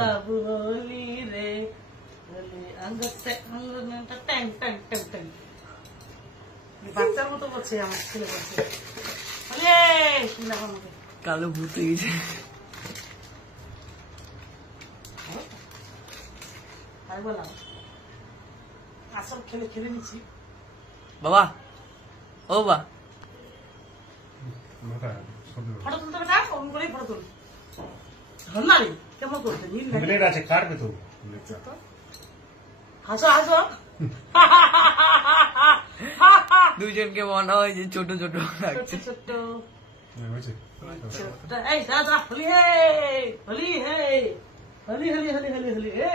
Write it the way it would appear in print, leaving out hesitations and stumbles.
বাবু হোলি রে বাচ্চার মতো বলছে আমার ছেলে বলছে কালো ভূত হয়ে গেছে। বললাম আসল খেলে খেলে নিচ্ছি বাবা ও বাবা ফটো তুলতে হবে না অমন করেই ফটো তুল না রে কেমন করতে নীল আছে কাটবে তো হাসো হাসো দুজনকে মনে হয় যে ছোট ছোট লাগছে। ছোট্ট এই দাদা হোলি হে হোলি হে হোলি হোলি হোলি হোলি হোলি হে